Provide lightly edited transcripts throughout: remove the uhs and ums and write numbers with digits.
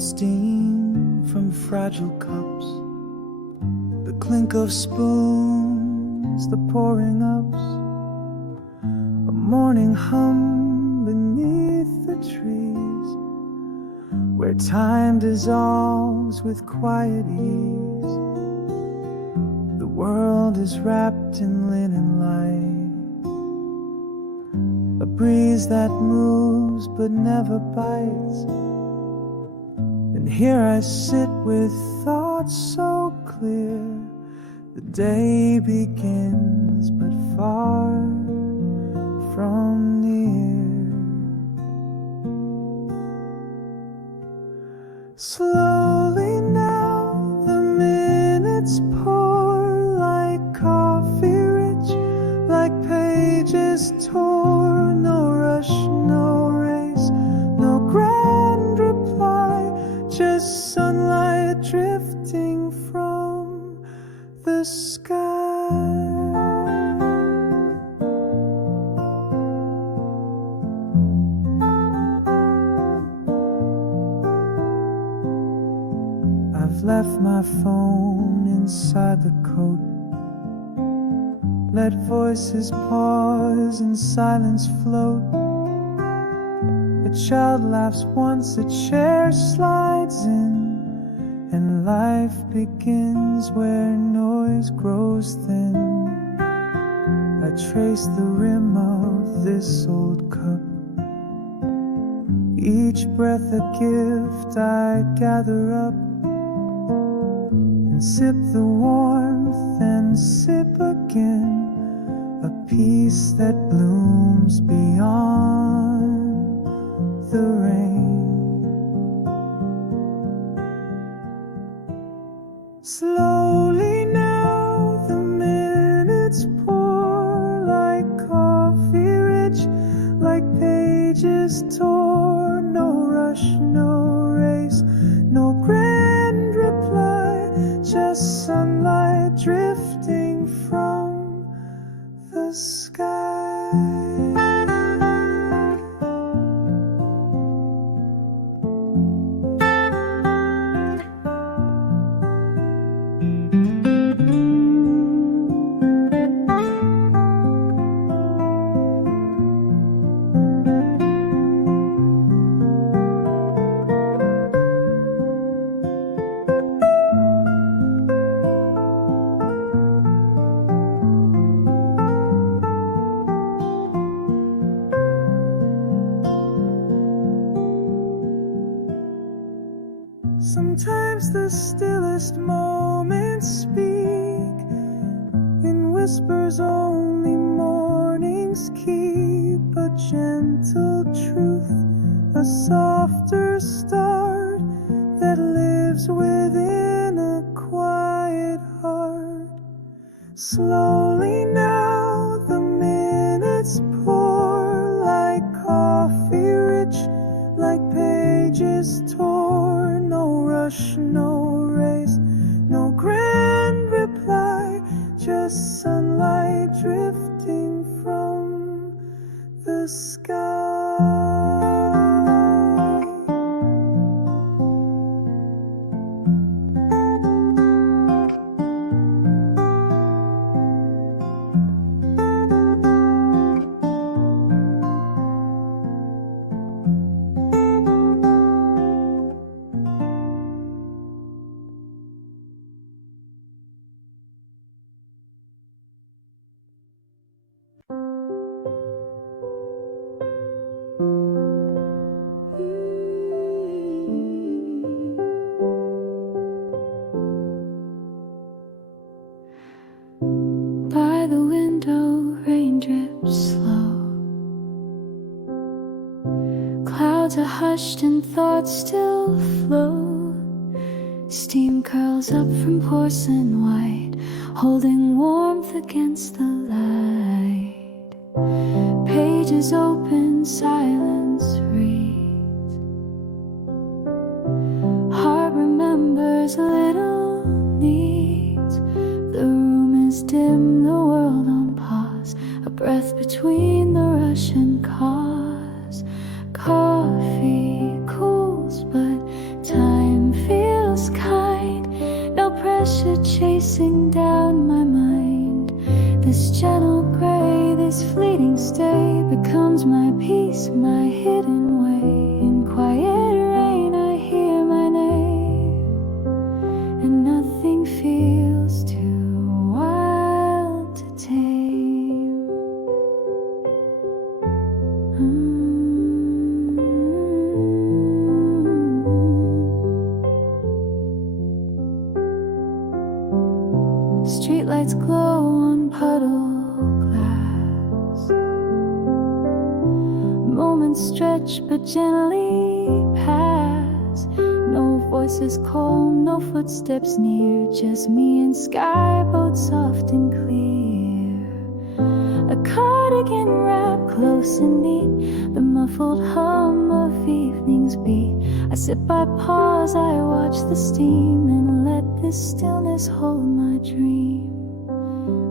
and steam from fragile cups, the clink of spoons, the pouring ups, a morning hum beneath the trees, where time dissolves with quiet ease. The world is wrapped in linen light, a breeze that moves but never bites. And here I sit with thoughts so clear, the day begins but far from near. Slowly now the minutes pour like coffee rich, like pages torn. No rush, no race, no grand reply, just sunlight drifting from the sky. I've left my phone inside the coat, let voices pause and silence float. A child laughs once, a chair slides in, and life begins where noise grows thin. I trace the rim of this old cup, each breath a gift I gather up, and sip the warmth and sip again, a peace that blooms beyond the rain. Slowly now the minutes pour like coffee rich, like pages torn. No rush, no race, no grand reply, just sunlight drifting from the sky. Sometimes the stillest moments speak in whispers only mornings keep, a gentle truth, a softer start that lives within a quiet heart. Slowly now the minutes pour like coffee rich, like pages torn. No rush, no race, no grand reply, just sunlight drifting from the sky. By the window, rain drips slow. Clouds are hushed and thoughts still flow. Steam curls up from porcelain white, holding warmth against the light. Pages open, silence reads. Heart remembers little needs. The room is dim, the world on pause, a breath between the rush and cause. Coffee cools, but time chasing down my mind. This gentle gray, this fleeting stay becomes my peace, my hidden way. In quiet rain I hear my name, and nothing feels too wild to tame. Streetlights glow on puddle glass. Moments stretch but gently pass. No voices call, no footsteps near. Just me and sky, both soft and clear. A cardigan wrapped close and neat. The muffled hum of evening's beat. I sit by, pause, I watch the steam, and let this stillness hold my dream.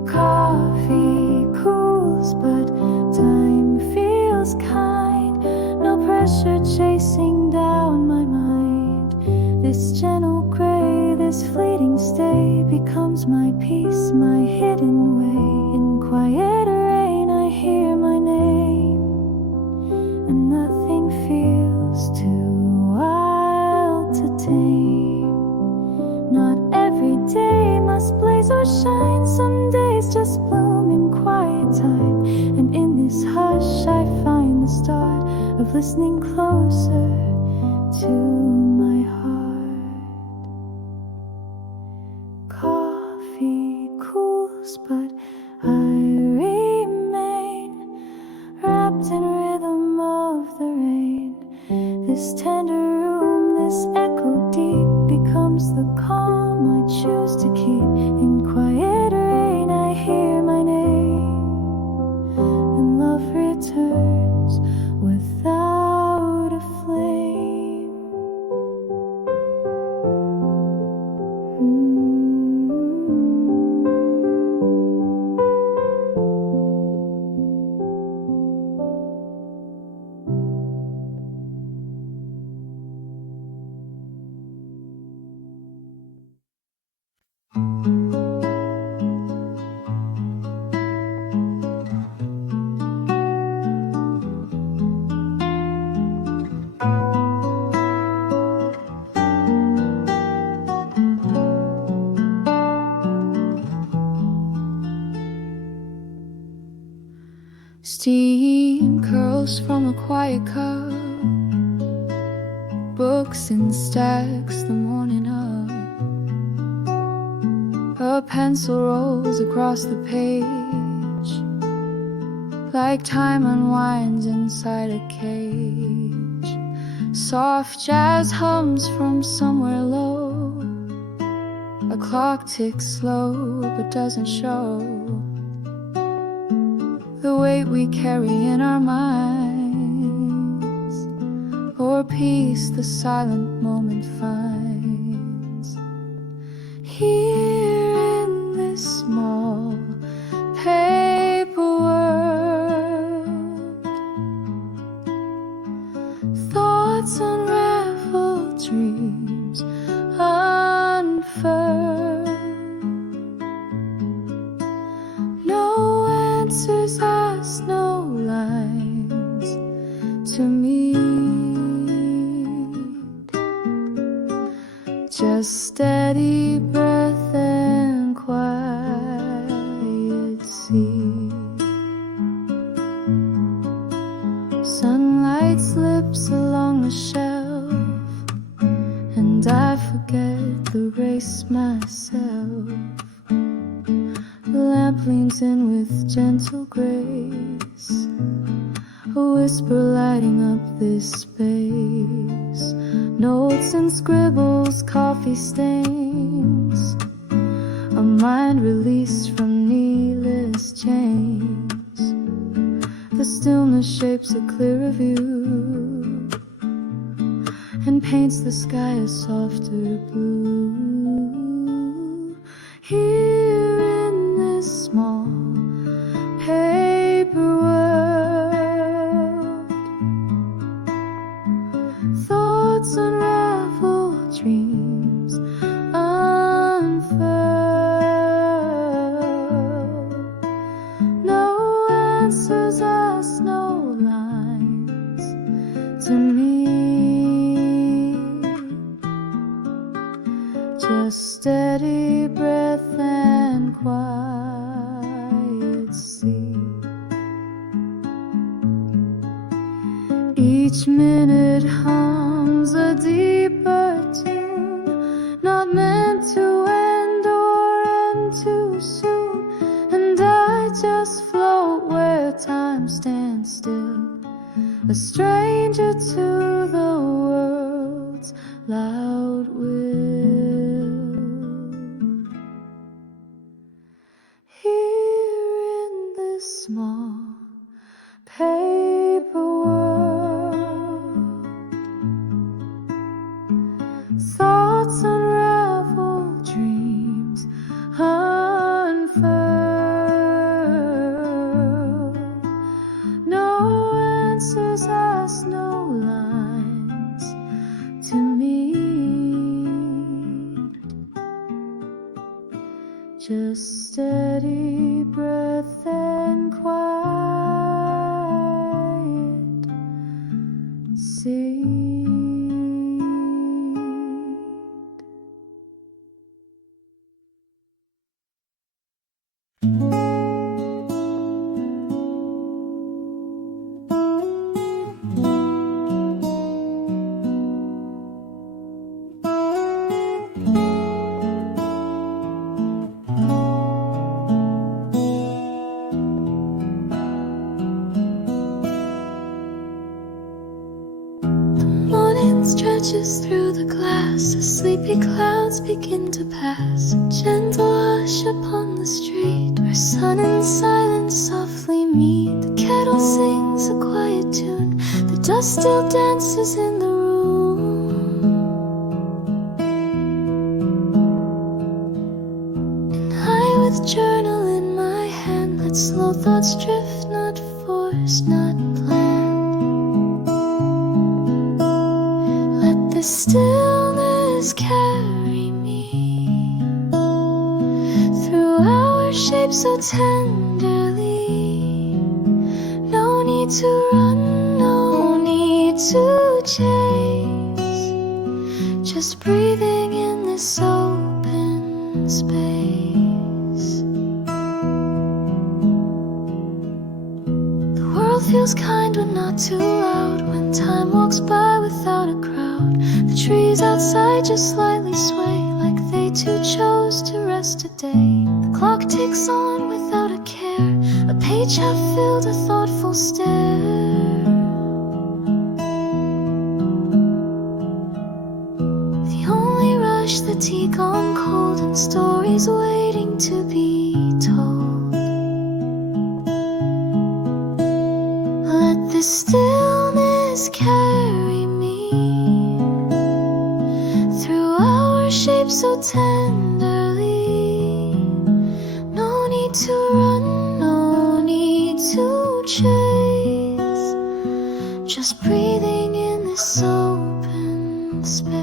Coffee cools, but time feels kind. No pressure chasing down my mind. This gentle gray, this fleeting stay becomes my peace, my hidden way. In quiet rain I hear my name, and nothing feels too wild to tame. Not every day must blaze or shine. Some days just bloom in quiet time. And in this hush I find the start of listening closer to my heart. Coffee cools, but I remain wrapped in rhythm of the rain. This tender room, this echo deep becomes the calm I choose to keep. In quiet rain I hear my name, and love returns without a flame. Steam curls from a quiet cup. Books in stacks the morning up. A pencil rolls across the page, like time unwinds inside a cage. Soft jazz hums from somewhere low. A clock ticks slow but doesn't show the weight we carry in our minds, or peace the silent moment finds. Here in this small paper world, thoughts unravel, dreams unfurl. No answers asked, no lines to meet, just steady breath and quiet sea. Sunlight slips along the shelf, and I forget the race myself. The lamp leans in with gentle grace, a whisper lighting up this space. Notes and scribbles, coffee stains, a mind released from needless chains. The stillness shapes a clearer view and paints the sky a softer blue. Here in this small paper world, unravel, dreams unfurl. answers ask no lines to me. Just steady breath and quiet sea. Each minute hums a deeper tune, not meant to end or end too soon. And I just float where time stands still, a stranger to the world's loud will. Here in this small paper world, thoughts unravel, dreams unfurl. No answers asked, no lines to me. Just steady breath and quiet seed. Stretches through the glass, the sleepy clouds begin to pass. A gentle hush upon the street, where sun and silence softly meet. The kettle sings a quiet tune, the dust still dances in the room. And I, with journal in my hand, let slow thoughts drift, not forced, not planned. The stillness carry me through our shapes so tenderly. No need to run, no need to chase, just breathing in this open space. The world feels kind but not too loud, when time walks by without a crowd. The trees outside just slightly sway, like they too chose to rest today. The clock ticks on without a care, a page half filled, a thoughtful stare. The only rush, the tea gone cold, and stories waiting to be told. Let the stillness carry me through our shapes so tenderly. No need to run, no need to chase, just breathing in this open space.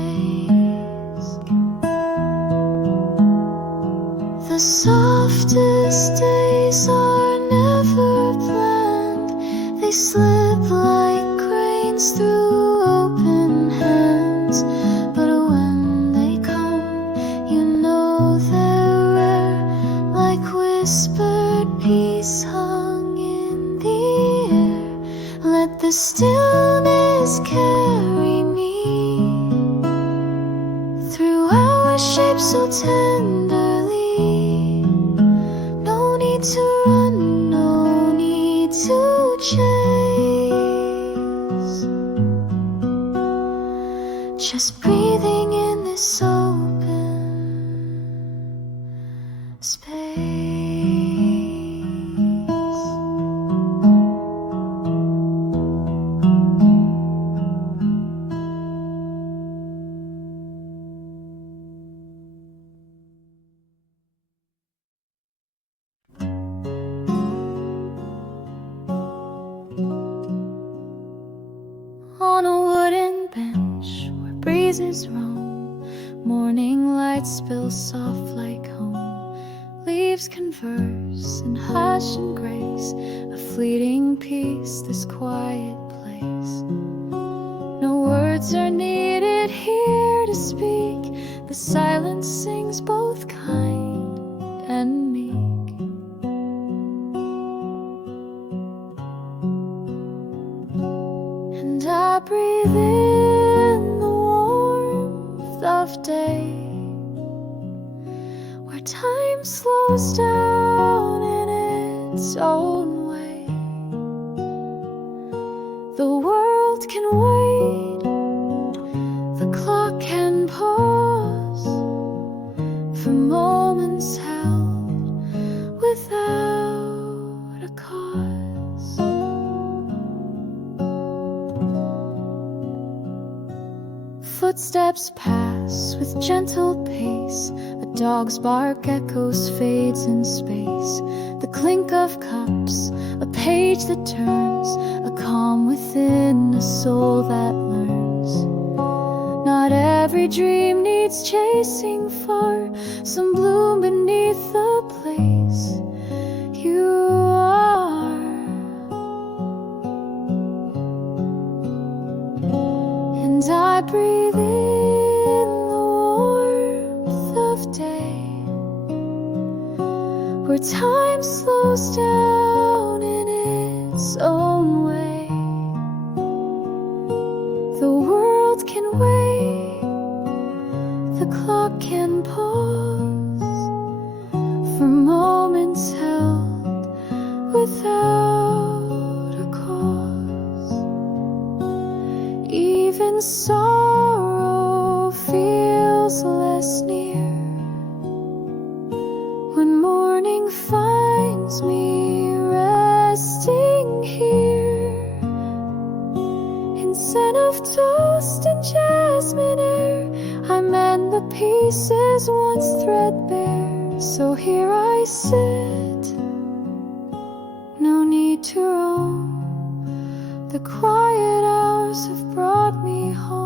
The softest days are never planned, they slip like grains through open hands. But when they come, you know they're rare, like whispered peace hung in the air. Let the stillness carry me through our shapes so tenderly. No need to run, no need to chase, just breathing in this open space. On a wooden bench where breezes roam, morning light spills soft like home. Leaves converse in hush and grace, a fleeting peace, this quiet place. No words are needed here to speak. The silence sings both kind and meek. And I breathe in the warmth of day, where time slows down in its own way. The world can wait, the clock can pause, for moments held without a cause. Footsteps pass with gentle pace, a dog's bark echoes, fades in space. The clink of cups, a page that turns, a calm within a soul that learns. Not every dream needs chasing far, some bloom beneath the place you are. And I breathe in the warmth of day, where time slows down in its own way. The world can wait, the clock can pause, for moments held without a cause. Even sorrow feels less near when morning finds me resting here, in scent of toast and jasmine air. I mend the pieces once threadbare, so here I sit, no need to roam. The quiet hours have brought me home.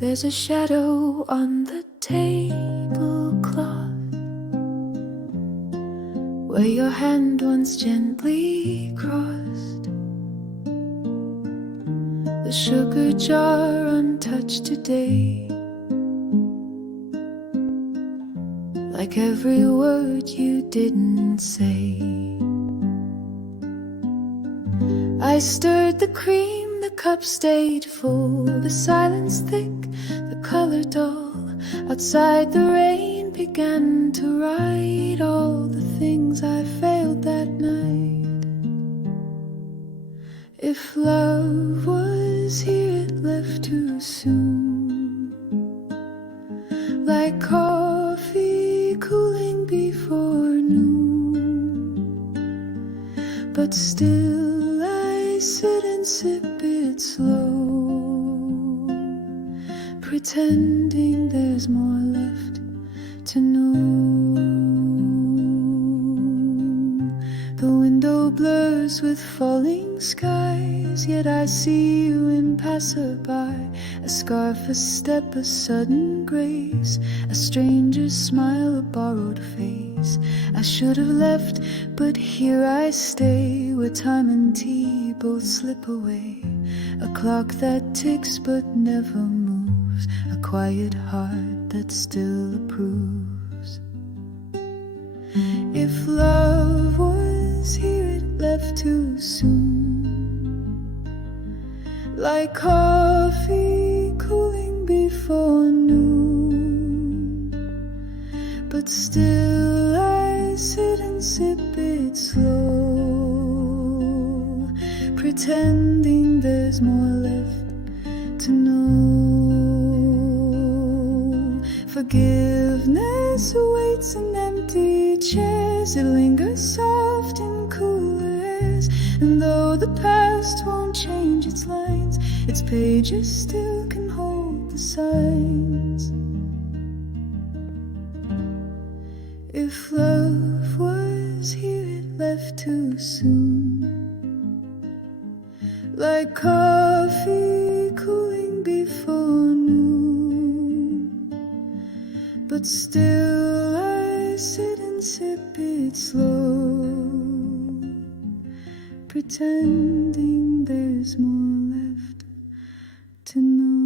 There's a shadow on the tablecloth where your hand once gently crossed. The sugar jar untouched today, like every word you didn't say. I stirred the cream, the cup stayed full, the silence thick, the color dull. Outside the rain began to write all the things I failed that night. If love was here, it left too soon, like coffee cooling before noon. But still I sit and sip it slow, pretending there's more left to know. The window blurs with falling skies, yet I see you in passerby. A scarf, a step, a sudden grace, a stranger's smile, a borrowed face. I should have left, but here I stay, where time and tea both slip away. A clock that ticks but never moves, a quiet heart that still approves. If love was here, it left too soon, like coffee cooling before noon. but still I sit and sip it slow, pretending there's more left to know. Forgiveness waits in empty chairs, it lingers soft in cool airs, and though the past won't change its lines, its pages still can hold the signs. If love was here, it left too soon, like coffee cooling before noon, but still I sit and sip it slow, pretending there's more left to know.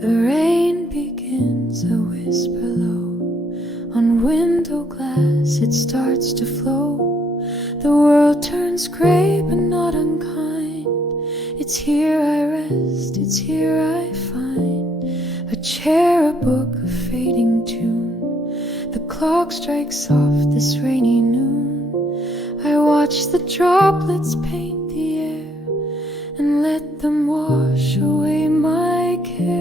The rain begins a whisper low on window glass, it starts to flow. The world turns grey but not unkind. It's here I rest, it's here I find a chair, a book, a fading tune. The clock strikes off this rainy noon. I watch the droplets paint the air and let them wash away my care.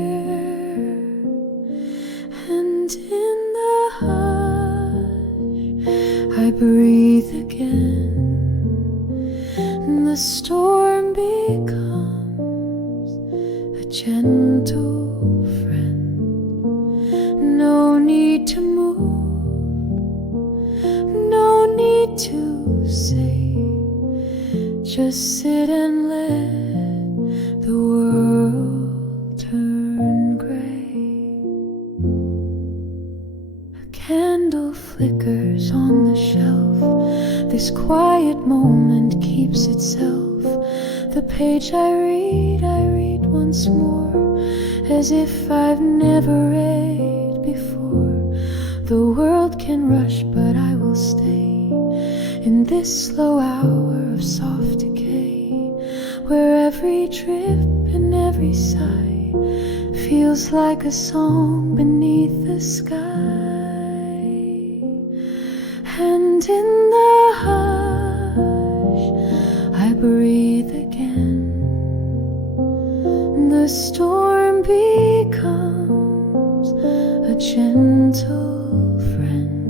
And in the hush I breathe again, and the storm becomes a gentle friend. No need to move, no need to say, just sit and let the world turn gray. A candle flickers on the shelf, this quiet moment keeps itself. The page I read once more, as if I've never read before. The world can rush, but I will stay in this slow hour of soft decay, where every drip and every sigh feels like a song beneath the sky. And in the hush I breathe again, the storm becomes a gentle friend.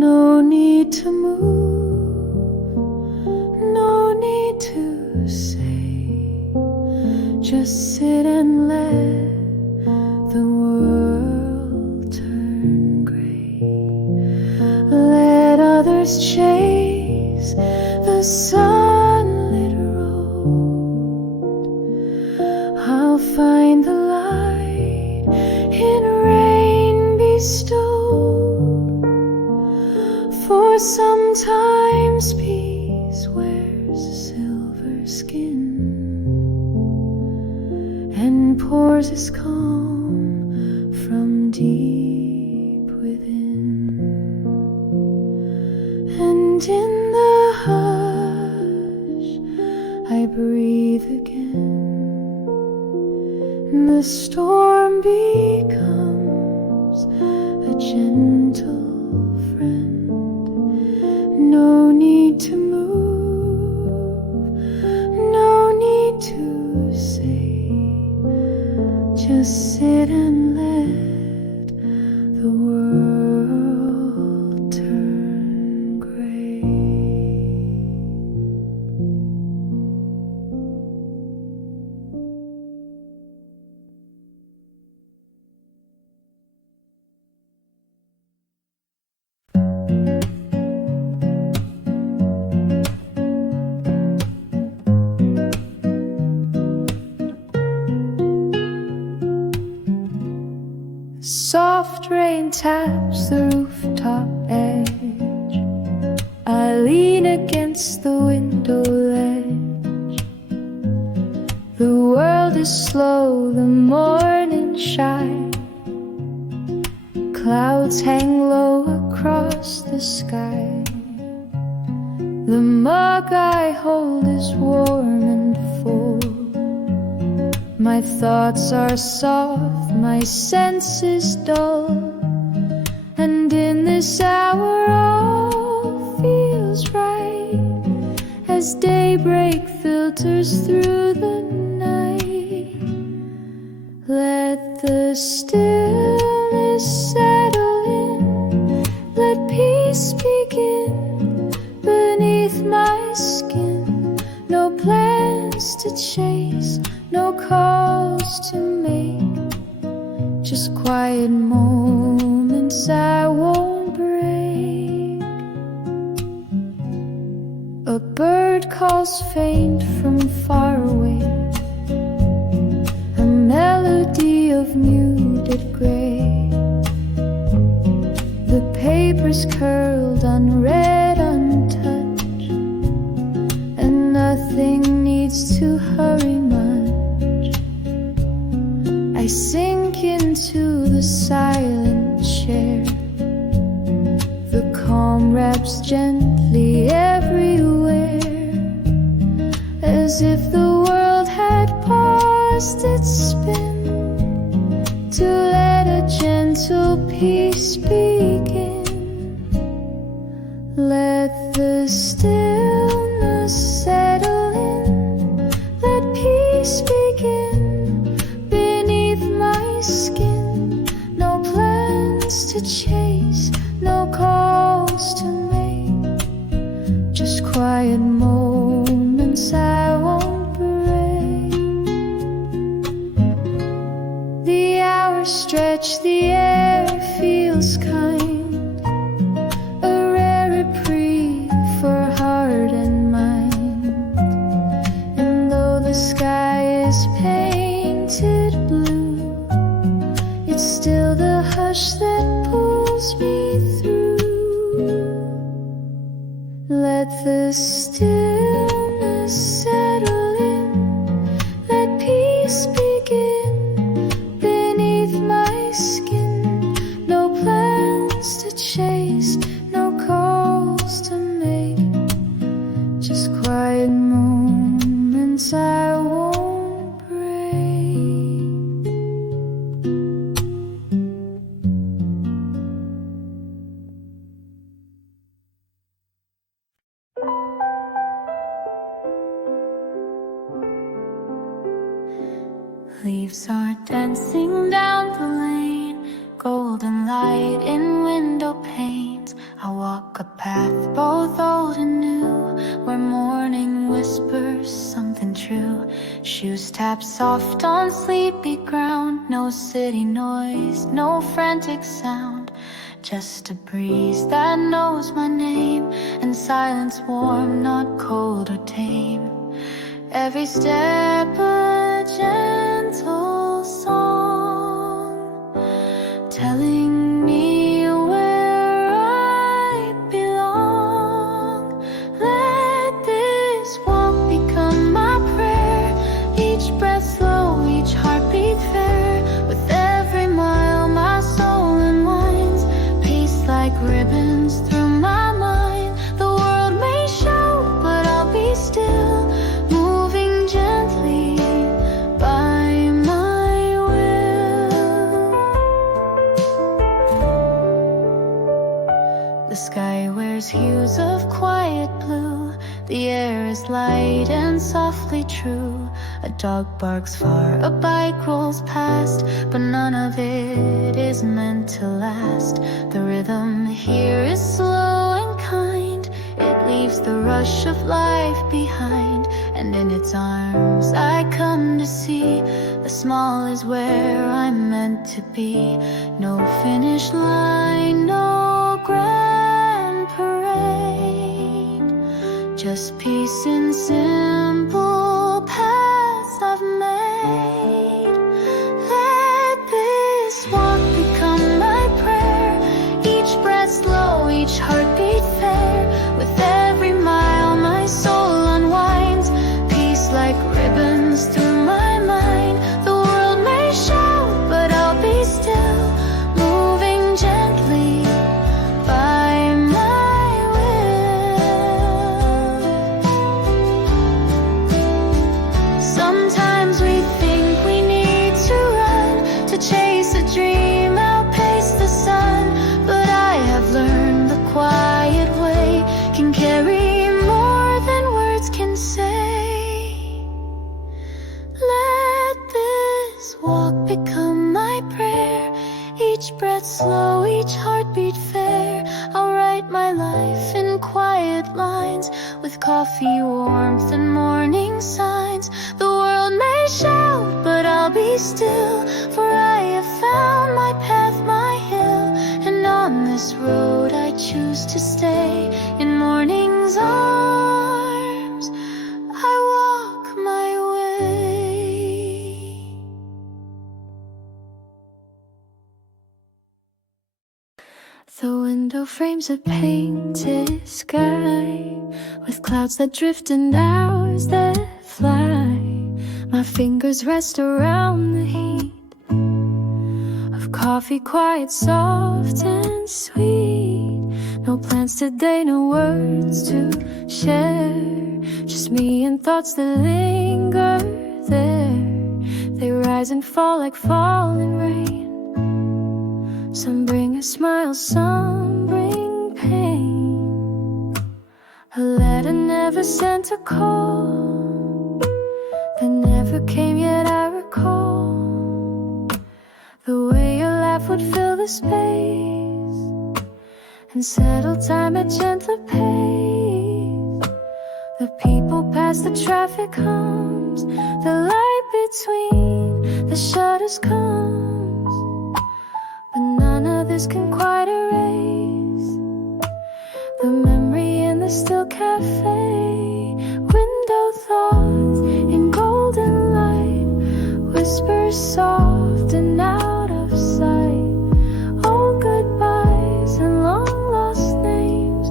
No need to move, no need to say, just sit and let the world turn gray. Let others chase the sunlit road, I'll find the light in rain bestowed. For sometimes peace wears a silver skin and pours its calm from deep within. And in the hush I breathe again, and the storm becomes a gentle friend. No need to move, no need to say, just sit and let the world turn gray. rain taps the rooftop edge. I lean against the window ledge. The world is slow, the morning shy. Clouds hang low across the sky. The mug I hold is warm and full. My thoughts are soft, my senses dull. And in this hour all feels right, as daybreak filters through the night. Let the stillness settle in, let peace begin beneath my skin. No plans to chase, no calls to make, just quiet moments I won't break. A bird calls faint from far away, a melody of muted gray. The paper's curled, unread, untouched, and nothing needs to hurry much. I sink into the silent chair. The calm wraps gently everywhere, as if the world had paused its spin to let a gentle peace begin. Let the stillness settle in, let peace begin beneath my skin. No plans to chase, no calls to make, just quiet moments I won't break. The hours stretch, the air feels kind, a rare reprieve for heart and mind. And though the sky is painted blue, it's still the hush that pulls me through. Let the stillness settle in, let peace begin beneath my skin. No plans to chase, no calls to make, just quiet moments I won't break. Leaves are dancing down the lane, golden light in window panes. I walk a path both old and new, where morning whispers something true. Shoes tap soft on sleepy ground, no city noise, no frantic sound, just a breeze that knows my name, and silence warm, not cold or tame. Every step a gentle song, telling me where I belong. Let this walk become my prayer, each breath slow, each heartbeat fair. With every mile my soul unwinds, peace like ribbons through my mind. The world may shout, but I'll be still, moving gently by my will. The sky wears hues of quiet blue, the air is light and softly true. A dog barks far, a bike rolls past, but none of it is meant to last. The rhythm here is slow and kind, it leaves the rush of life behind. And in its arms I come to see, the small is where I'm meant to be. No finish line, no grand parade, just peace in simple paths I've made. Let this walk become my prayer, warmth and morning signs. The world may shout, but I'll be still, for I have found my path, my hill, and on this road I choose to stay. In morning's arms I walk my way. The window frames a painted sky, with clouds that drift and hours that fly. My fingers rest around the heat of coffee, quiet, soft and sweet. No plans today, no words to share, just me and thoughts that linger there. They rise and fall like falling rain. Some bring a smile, some bring pain. A letter never sent, a call that never came, yet I recall the way your laugh would fill the space and settle time at gentler pace. The people pass, the traffic hums, the light between the shutters comes, but none of this can quite erase the memory in the still cafe. Window thoughts in golden light, whispers soft and out of sight. Old goodbyes and long lost names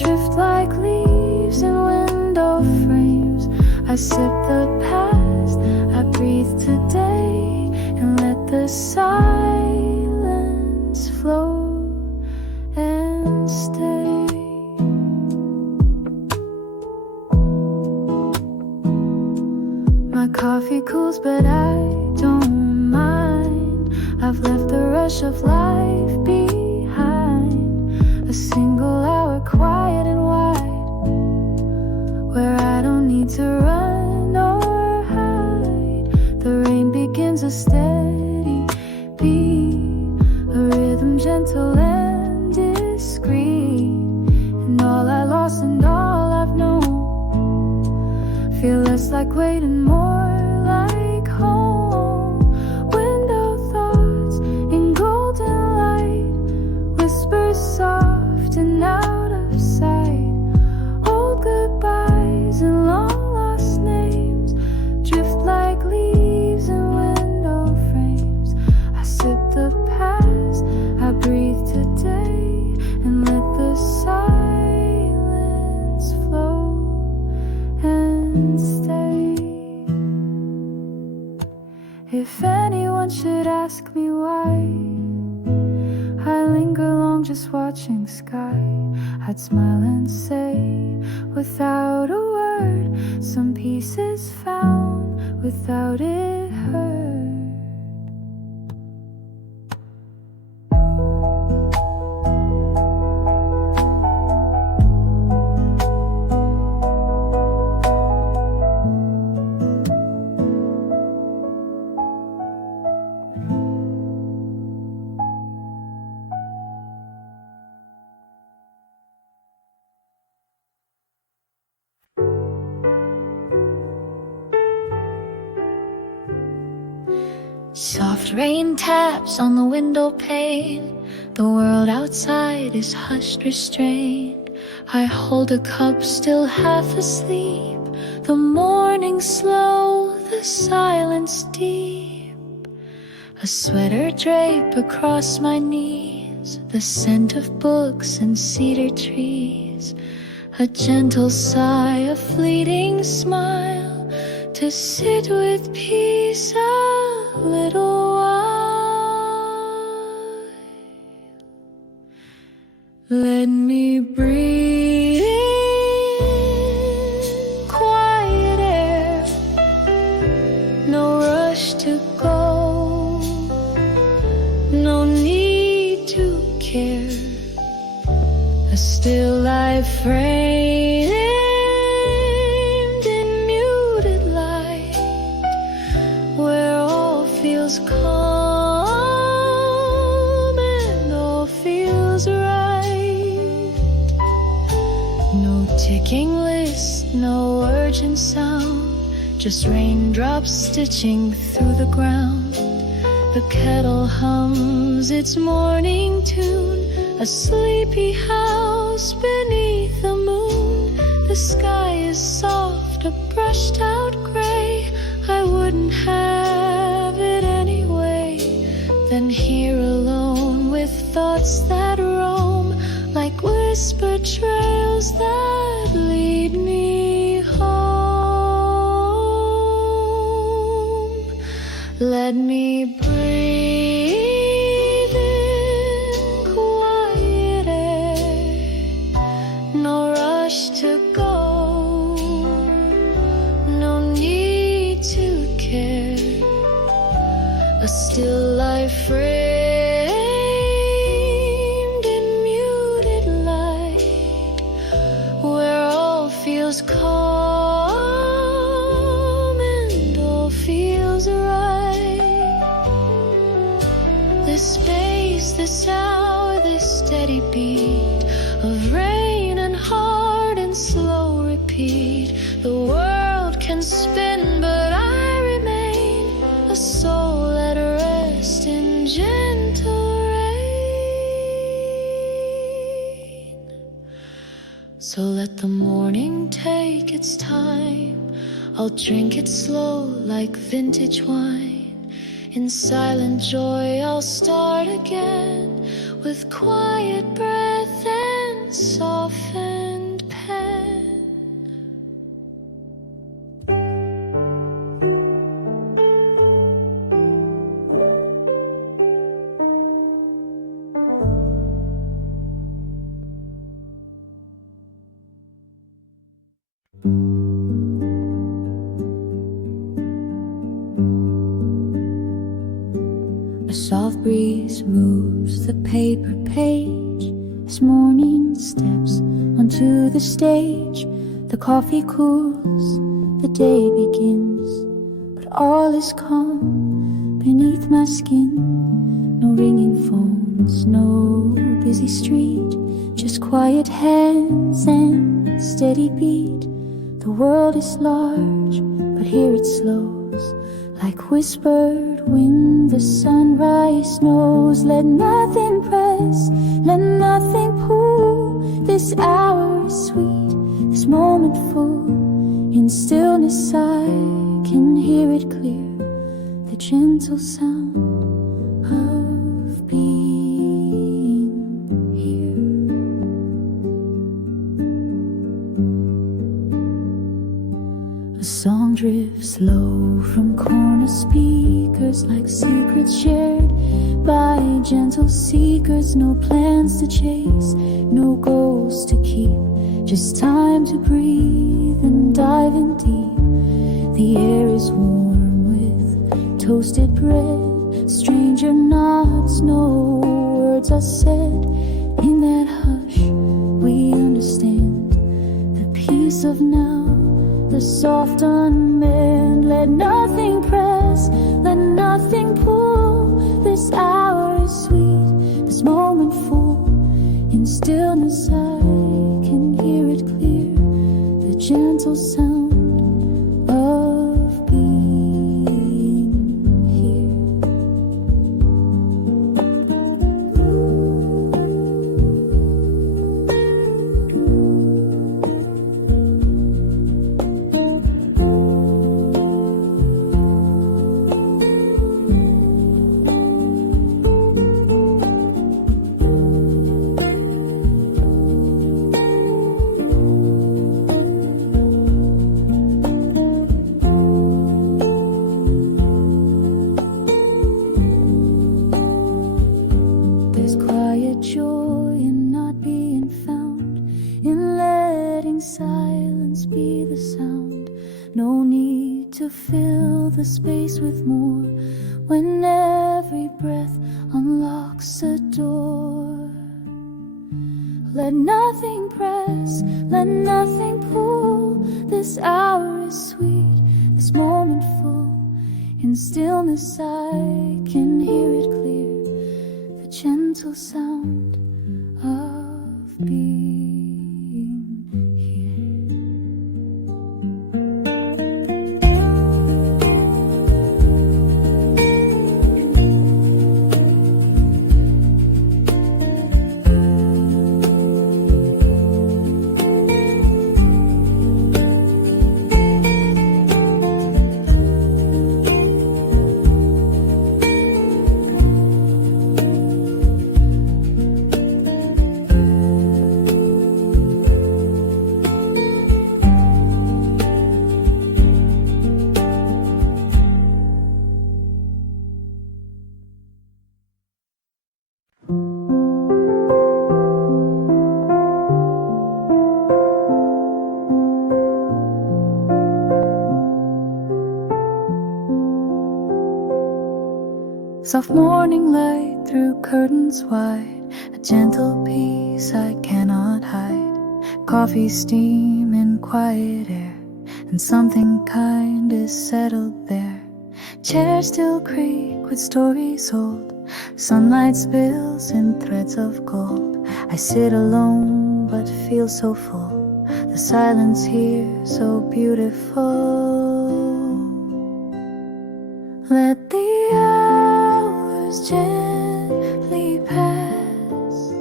drift like leaves in window frames. I sip the past, I breathe today, and let the silence flow and stay. My coffee cools, but I don't mind. I've left the rush of life behind. A single hour quiet and wide, where I don't need to run or hide. The rain begins a steady beat, a rhythm gentle and discreet. And all I lost and all I've known feel less like waiting, more like home. Window thoughts in golden light, whispers soft and out of sight. Old goodbyes and long lost names drift like leaves in window frames. I sip the past, I breathe today, and let the silence flow and stay. If anyone should ask me why I linger long just watching sky, I'd smile and say without a word, some peace is found without it hurt. Soft rain taps on the window pane. The world outside is hushed, restrained. I hold a cup still half asleep. The morning slow, the silence deep. A sweater drape across my knees, the scent of books and cedar trees. A gentle sigh, a fleeting smile, to sit with peace a little while. Let me breathe in quiet air, no rush to go, no need to care. A still life framed in muted light, where all feels calm and all feels right. No ticking list, no virgin sound, just raindrops stitching through the ground. The kettle hums its morning tune, a sleepy house beneath the moon. The sky is soft, a brushed out gray. I wouldn't have it anyway. Then here alone with thoughts that roam, like whispered trails that lead me home. Let me breathe in quiet air, no rush to go, no need to care. A still life framed in muted light, where all feels calm and all feels right. This space, this hour, this steady beat of rain and heart and slow repeat. The world can spin, but I remain a soul at rest in gentle rain. So let the morning take its time, I'll drink it slow like vintage wine. In silent joy I'll start again, with quiet breath and softened pen. A soft breeze moves the paper page as morning steps onto the stage. The coffee cools, the day begins, but all is calm beneath my skin. No ringing phones, no busy street, just quiet hands and steady beat. The world is large, but here it slows, like whispered wind the sunrise knows. Let nothing press, let nothing pull. This hour is sweet, this moment full. In stillness I can hear it clear, the gentle sound of being here. A song drifts low from corner speakers, like secrets shared by gentle seekers. No plans to chase, no goals to keep, just time to breathe and dive in deep. The air is warm with toasted bread, stranger nods, no words are said. In that hush we understand the peace of now, the soft unmanned. Let nothing press, let nothing pull. This hour is sweet, this moment full. In stillness I can hear it clear, the gentle sound of being here. There's quiet joy in not being found, in letting silence be the sound. No need to fill the space with more, when every breath unlocks a door. Let nothing press, let nothing pull. This hour is sweet, this moment full. In stillness I can hear it clear, the gentle sound of. of being here. Soft morning light through curtains wide, a gentle peace I cannot hide. Coffee steam in quiet air, and something kind is settled there. Chairs still creak with stories old, sunlight spills in threads of gold. I sit alone but feel so full, the silence here so beautiful. Let the hours gently pass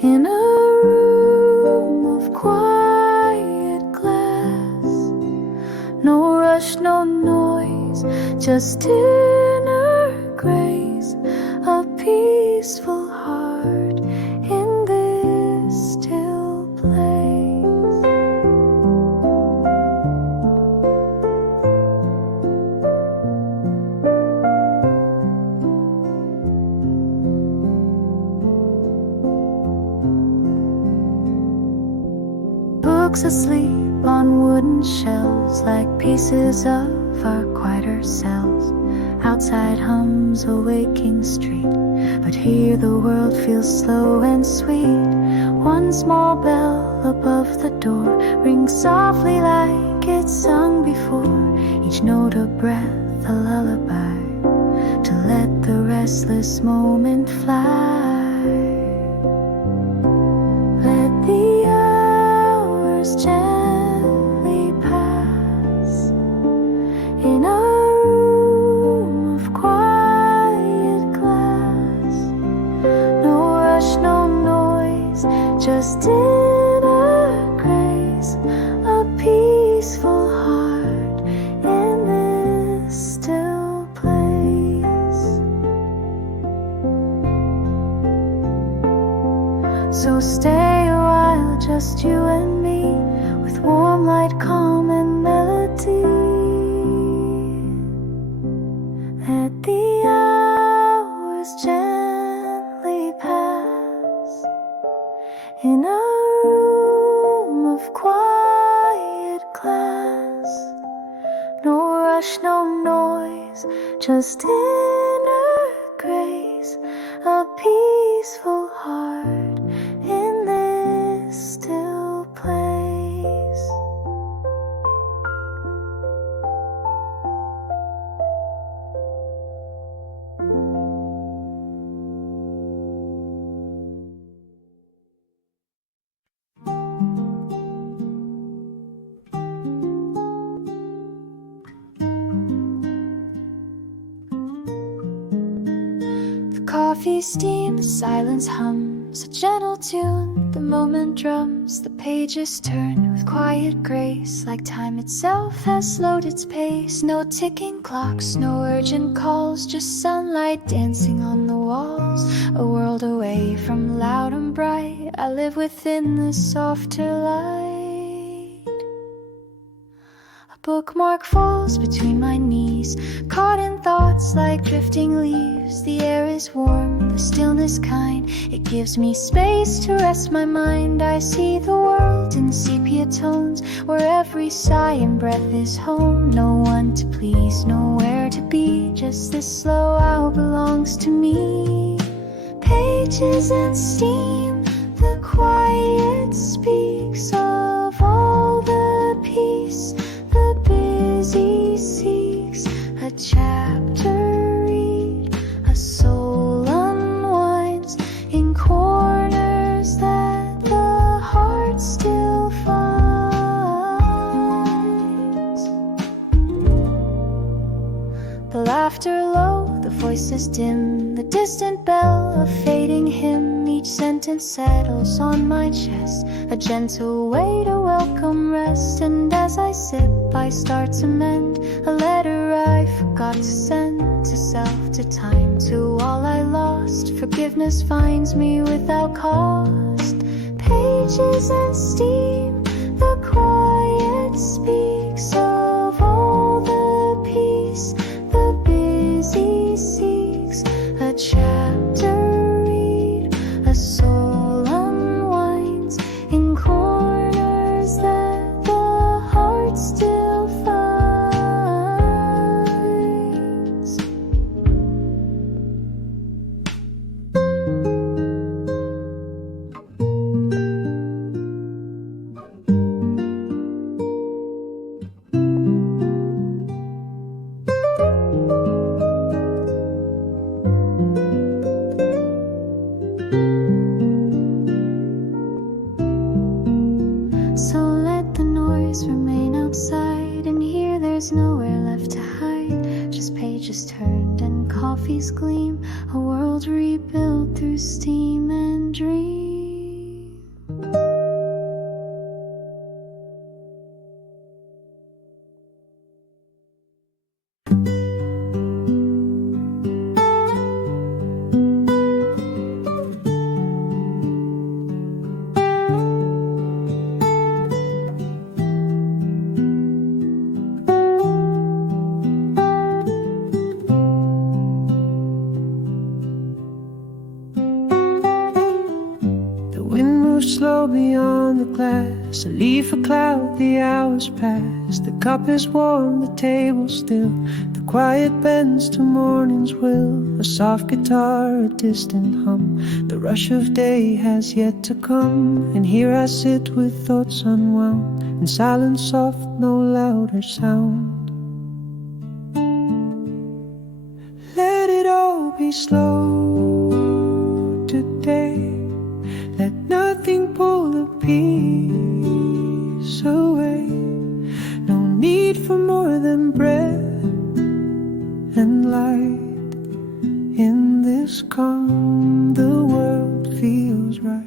in a room of quiet glass. No rush, no noise, just inner grace, a peaceful heart in this still place. Books asleep on wooden shelves, like pieces of our quieter selves. Outside hums a waking street, but here the world feels slow and sweet. One small bell above the door rings softly like it's sung before, each note a breath, a lullaby, to let the restless moment fly. Let the hours gently pass in a room of quiet glass. No rush, no noise, just inner grace, a peaceful heart in this still place. So stay a while, just you and me, with warm light, calm and melody. Let the hours gently pass in a room of quiet glass. No rush, no noise, just inner grace, a peaceful heart in this still place. The coffee steams, silence hums, a gentle tune, the moment drums, the pages turn with quiet grace, like time itself has slowed its pace. No ticking clocks, no urgent calls, just sunlight dancing on the walls. A world away from loud and bright, I live within this softer light. A bookmark falls between my knees, caught in thoughts like drifting leaves. The air is warm, the stillness kind, it gives me space to rest my mind. I see the world in sepia tones, where every sigh and breath is home. No one to please, nowhere to be, just this slow hour belongs to me. Pages and steam, the quiet speaks of all the peace the busy seeks. A chapter read, a soul unwinds in corners that the heart still finds. The laughter low, the voices dim, the distant bell, a fading hymn. Each sentence settles on my chest, a gentle way to welcome rest. And as I sip, I start to mend a letter I forgot to send, to self, to time, to all I lost. Forgiveness finds me without cost. Pages and steam, the quiet speaks of all the peace the busy seeks. A chapter read, a soul unwinds in corners that the heart still finds. left to hide, just pages turned and coffee's gleam, a world rebuilt through steam and dream. Slow beyond the glass, a leaf, a cloud, the hours pass. The cup is warm, the table still. The quiet bends to morning's will. A soft guitar, a distant hum. The rush of day has yet to come. And here I sit with thoughts unwound, in silence soft, no louder sound. Let it all be slow today. Let nothing pull the peace away. No need for more than breath and light. In this calm, the world feels right.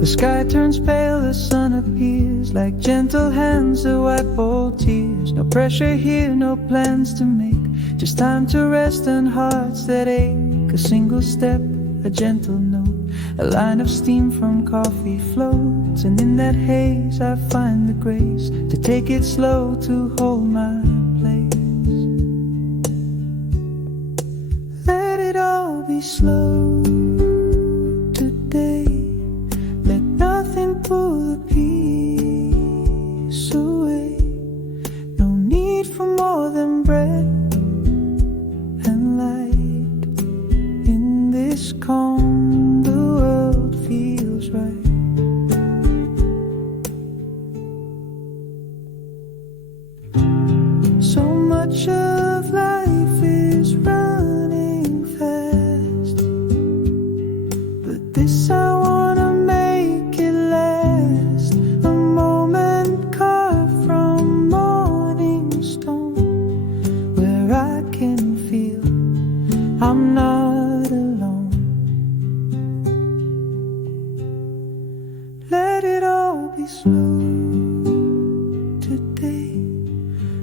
The sky turns pale, the sun appears, like gentle hands that wipe all tears. No pressure here, no plans to make, just time to rest and hearts that ache. A single step, a gentle note, a line of steam from coffee floats. And in that haze I find the grace to take it slow, to hold my place. Let it all be slow today. Pull the peace away. No need for more than breath and light. In this calm, the world feels right. So much of life is running fast, but this I wanna I'm not alone. Let it all be slow today.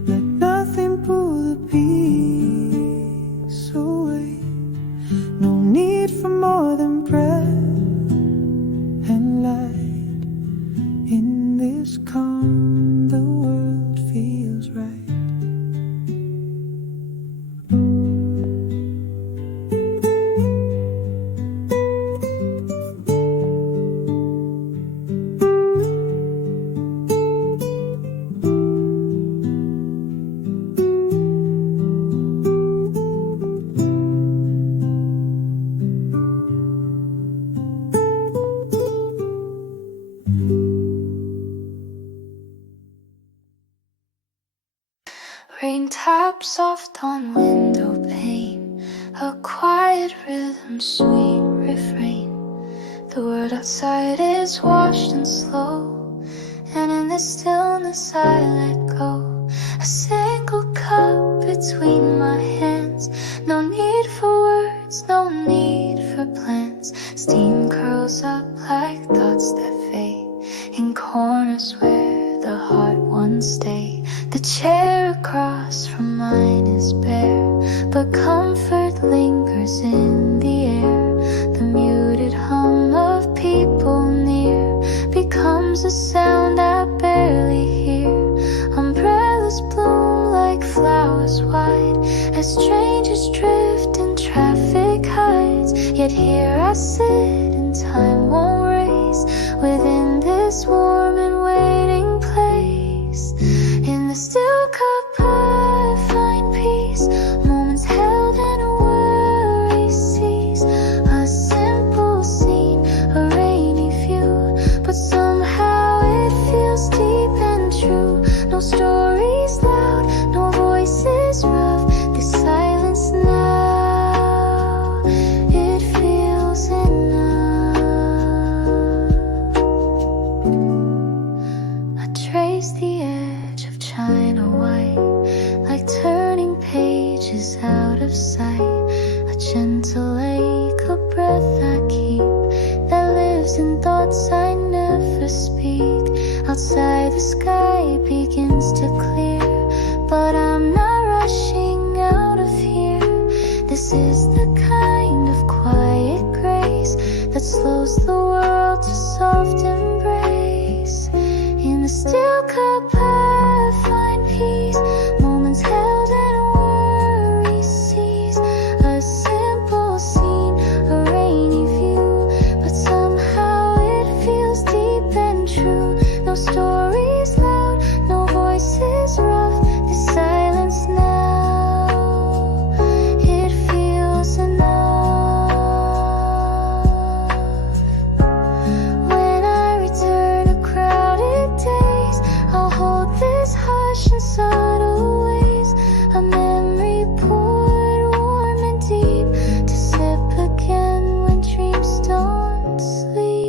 Let nothing pull the peace away. No need for more than breath and light. In this calm, the world feels right. Rain taps soft on window pane, a quiet rhythm, sweet refrain. The world outside is washed and slow, and in the stillness I let go. A single cup between my hands, no need for words, no need for plans. Steam curls up like thoughts that fade in corners where the heart once stayed. The chair across from mine is bare, but comfort lingers in the air. The muted hum of people near becomes a sound I barely hear. Umbrellas bloom like flowers wide as strangers drift and traffic hides. Yet here I sit and time won't race within this warm and waiting place. In the still cup I find peace, moments held in a worry out of sight. A gentle lake, a breath I keep, that lives in thoughts I never speak. Outside the sky begins to clear, but I'm not rushing out of here. This is the kind of quiet grace that slows the world to soft embrace. In the still cup I find peace, moments held in worry cease. A simple scene, a rainy view, but somehow it feels deep and true. No stories loud, no voices rough, this silence now, it feels enough. When I return to crowded days, I'll hold this hush in subtle ways. A memory poured warm and deep, to sip again when dreams don't sleep.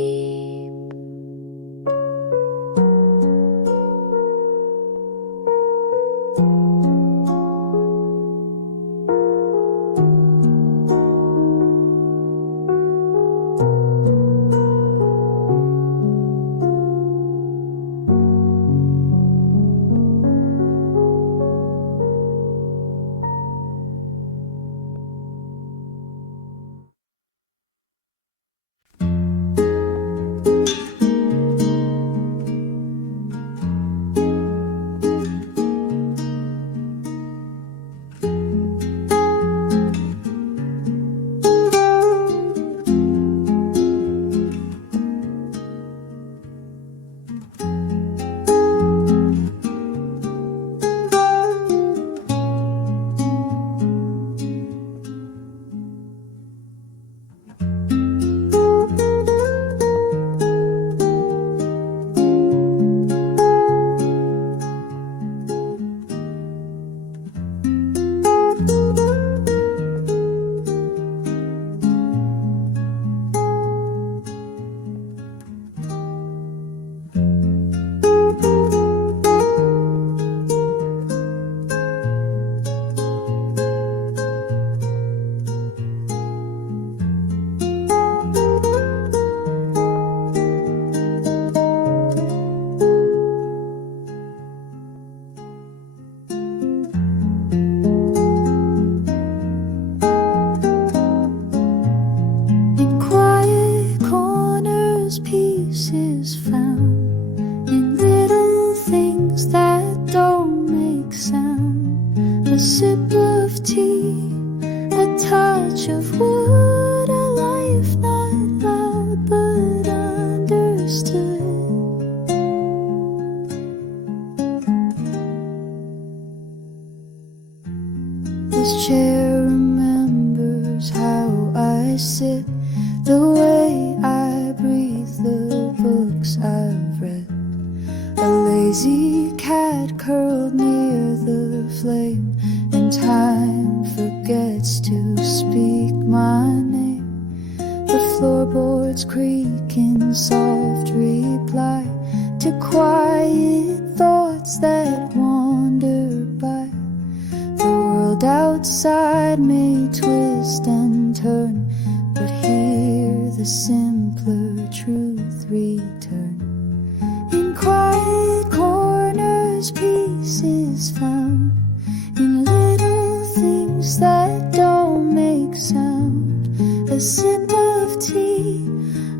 In quiet corners, peace is found in little things that don't make sound. A sip of tea, a touch of wood, a life not loud but understood. This chair remembers how I sit, the way I breathe, the books I've read. A lazy cat curled near the flame, and time forgets to speak my name. The floorboards creak in soft reply to quiet thoughts that wander by. The world outside may twist and turn, but here the simpler truth return. In quiet corners, peace is found in little things that don't make sound. A sip of tea,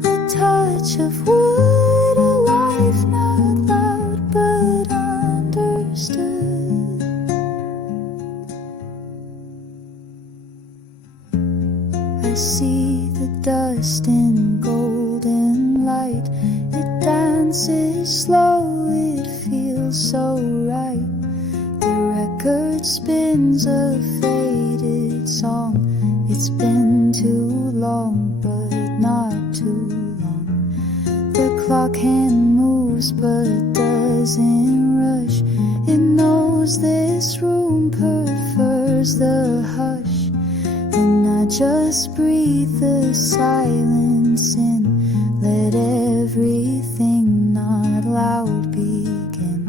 a touch of wood, a life not loud but understood. I see the dust in golden light. It dances slow, it feels so right. The record spins a faded song. It's been too long, but not too long. The clock hand moves but doesn't rush. It knows this room prefers the hush. And I just breathe the silence in. Let everything not loud begin.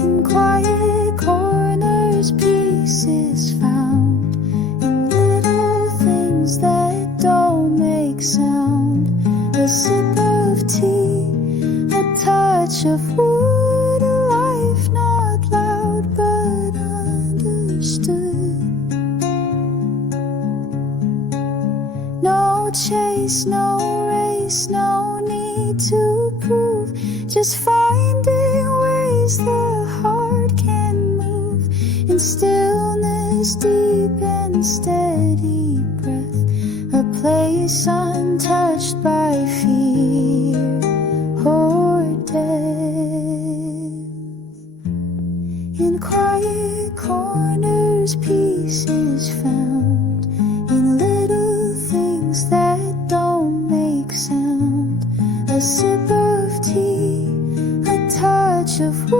In quiet corners, peace is found touch of wood, a life not loud but understood. No chase, no race, no need to prove, just finding ways the heart can move in stillness, deep and steady breath, a place untouched by fear or death. In quiet corners peace is found, in little things that don't make sound, a sip of tea, a touch of wood,